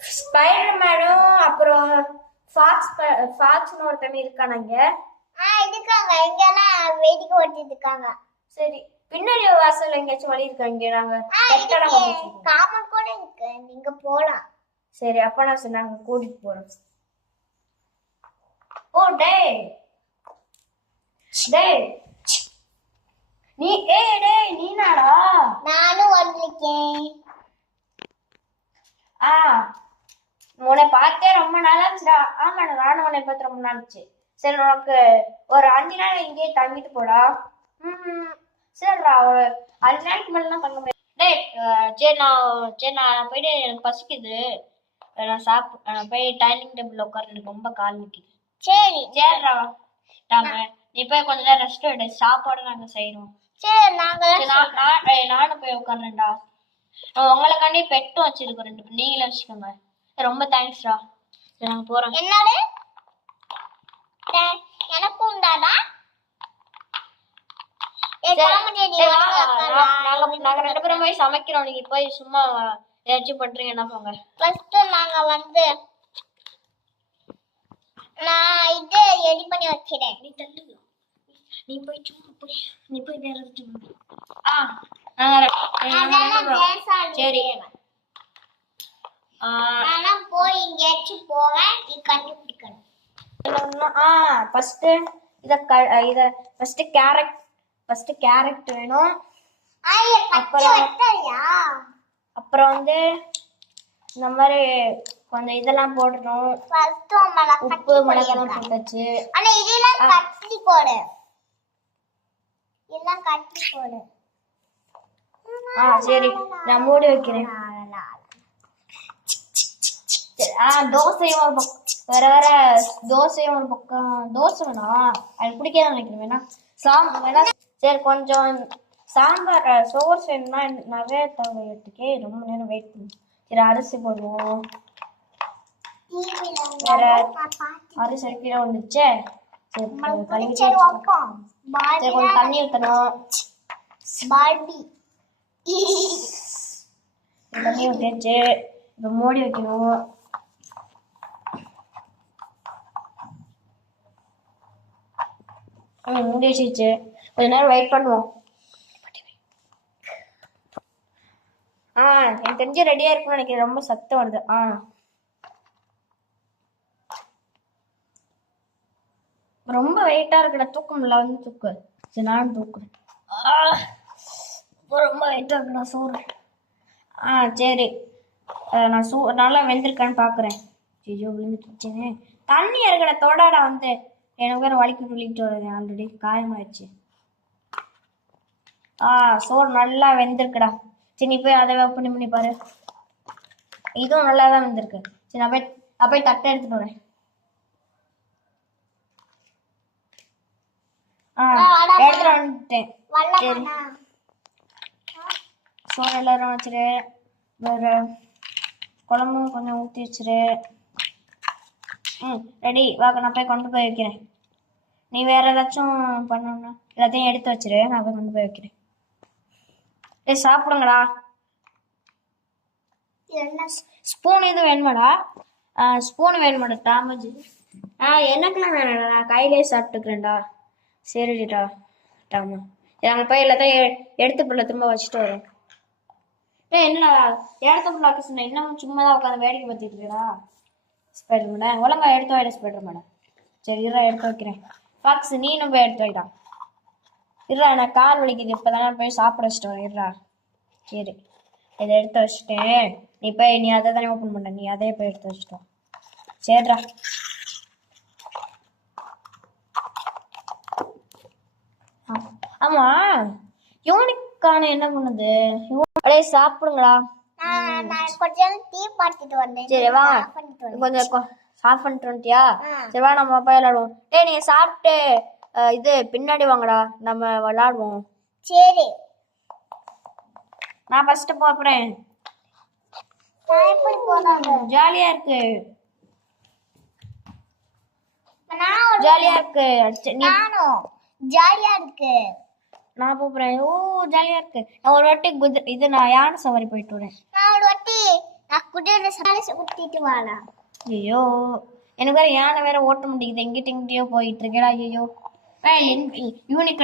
ஸ்பைடர்மேனும் அப்புறம் ஃபாக்ஸ்னு ஒருத்தன் இருக்கானாங்க. இருக்காங்க, இங்கெல்லாம் வேடிக்கை ஓட்டிட்டு இருக்காங்க. சரி, பின்னாடி வாசல் எங்கேயாச்சும் வழி இருக்காங்க? நாங்க காமன் கூட இருக்கு, நீங்க போலாம். சரி, அப்ப நான் நாங்க கூட்டிட்டு போறோம். ஓ டேய் டேய் நீ டேய் நீனாடா? நானும் வந்திருக்கேன். உன்னை பார்த்தே ரொம்ப நாளாச்சுடா. ஆமாடா, நானும் உன்னை பார்த்து ரொம்ப நாளாச்சு. சரி, உனக்கு ஒரு 5 நாள் இங்கேயே தங்கிட்டு போடா. சரிடா, ஒரு 5 நாளைக்கு மேலாம் தங்க முடியாது. டேய் சரி நான் போயிட்டு எனக்கு பசிக்குது. நான் போய் டைனிங் டேபிள்ல உட்கார, எனக்கு ரொம்ப கால் நிற்கிது. சரிடா, நீ போய் கொஞ்ச நேரம் ரெஸ்ட் எடு. சாப்பாடு நாங்க செய்யறோம். சரி, நானும் போய் உட்கார்றேன்டா. உங்களுக்காண்டி பெட்டும் வச்சிருக்கோம் 2. நீங்களே வச்சுக்கோங்க. ரொம்ப தேங்க்ஸ்டா. சரி, நாங்க போறோம். என்னது எனக்கும் உண்டாடா? நாங்க 2 பேரும் போய் சமைக்கிறோம். நீங்க போய் சும்மா ஏதாச்சும் பண்றீங்க என்ன போங்க. ஃபர்ஸ்ட் நாங்க வந்து நான் இது ரெடி பண்ணி வச்சிரேன். நீ போய் சும்மா போய் நீ போய் வேற ஏதாச்சும் சரி, நான் போய் எங்கேயாச்சும் போவேன். நீ கண்டுபிடிக்கணும். ஃபர்ஸ்ட் கேரட் வேணும். அப்புறம் வந்து இந்த மாதிரி கொஞ்சம் இதெல்லாம் போடணும். உப்பு மிளகாய் போட்டாச்சு. ஆனா இதெல்லாம் கட்டி போடு. எல்லாம் கட்டி போடு. சரி, நான் மூடி வைக்கிறேன். தோசையும் ஒரு பக்கம் வேற தோசையும் ஒரு பக்கம். தோசை வேணாம், அது பிடிக்காத நினைக்கிறேன். வேணா சரி, கொஞ்சம் சாம்பார் சோர்ஸ் வேணும்னா நிறைய தேவைக்கு ரொம்ப நேரம் வெயிட் பண்ணும். சரி, அரிசி போடுவோம். வேற அரிசி கீழே வந்துருச்சே. சரி, கொஞ்சம் தண்ணி ஊற்றணும். தண்ணி ஊற்றிச்சு. இப்போ மூடி வைக்கணும். மூடி வச்சிருச்சு. கொஞ்ச நேரம் வெயிட் பண்ணுவோம். எனக்கு தெரிஞ்சு ரெடியா இருக்கும்னு நினைக்கிறேன். ரொம்ப சத்தம் வருது. ரொம்ப வெயிட்டா இருக்குடா, தூக்க முடியல. வந்து தூக்கு. சரி, நானும் தூக்குறேன். ரொம்ப வெயிட்டா இருக்குடா சோறு. சரி, நான் நல்லா வெந்திருக்கான்னு பாக்குறேன். ஐயோ, விழுந்துட்டு தண்ணி இருக்கடா, தொடாடா. வந்து எனக்கு வேற வலிக்கிட்டு வருது. ஆல்ரெடி காயமாயிடுச்சு. சோறு நல்லா வெந்திருக்குடா. சரி, நீ போய் அதை பண்ணி பாரு. இதுவும் நல்லா தான் வெந்திருக்கு. சரி, நான் போய் தட்டை எடுத்துட்டு வரேன். எடுத்துட்டு வந்துட்டேன். சரி, சோறு எல்லாரும் வச்சிரு. வேற குழம்பும் கொஞ்சம் ஊற்றி வச்சிரு. ரெடி. வாங்க, நான் போய் கொண்டு போய் வைக்கிறேன். நீ வேற ஏதாச்சும் பண்ணணும்னா எல்லாத்தையும் எடுத்து வச்சிரு. நான் போய் கொண்டு போய் வைக்கிறேன். சாப்பிடுங்கடா. ஸ்பூன் எதுவும் வேணுமாடா? ஸ்பூன் வேணுமாடா? டாமேஜ் எனக்குலாம் வேணாடா, நான் கையிலே சாப்பிட்டுக்கிறேன்டா. சரிடா டாமா. நாங்கள் போய் எல்லாத்தையும் எடுத்து பிள்ளை திரும்ப வச்சுட்டு வரோம். என்னடா எடுத்த பிள்ளாக்க சொன்னேன், இன்னும் சும்மா தான் உட்காந்து வேடிக்கை பார்த்துட்டு இருக்கா? ஸ்பைடர்மேன் ஒழுங்கா எடுத்து வைடா. ஸ்பைடர்மேன் சரி, இருடா, எடுத்து வைக்கிறேன். ஃபாக்ஸ், நீ போய் எடுத்து வைடா. இருடா, எனக்கு கால் வலிக்குது. இப்போதானே போய் சாப்பிட வச்சுட்டு வரேன். இருடா. சரி, இதை எடுத்து வச்சுட்டேன். நீ அதை தானே ஓப்பன் பண்ண. நீ அதே போய் எடுத்து வச்சுட்டோம். சரிடா. ஆமா, யூனிக்கான என்ன பண்ணுது? அப்படியே சாப்பிடுங்களா. சரி வா, கொஞ்சம் ஆஃப் பண்ணிட்டு வந்துட்டியா? சரி வா, நம்ம போய் விளையாடுவோம். நீங்க சாப்பிட்டு இது பின்னாடி வாங்கடா, நம்ம விளையாடுவோம். சரி, நான் ஃபர்ஸ்ட் போறேன். ஜாலியா இருக்கு. ஜாலியா இருக்கு. ஜாலியா இருக்கு. நான் போறேன். ஓ, ஜாலியா இருக்கு. நான் ஒரு வாட்டி நான் யானை சவாரி போயிட்டு வரேன். நான் ஒரு வாட்டி நான் குதிரை ஊத்திட்டு வாடா. ஐயோ எனக்கு வேற யானை வேற ஓட்ட முடியுது, எங்கிட்ட எங்கிட்டயோ போயிட்டு இருக்கேடா. ஐயோ யூனிக்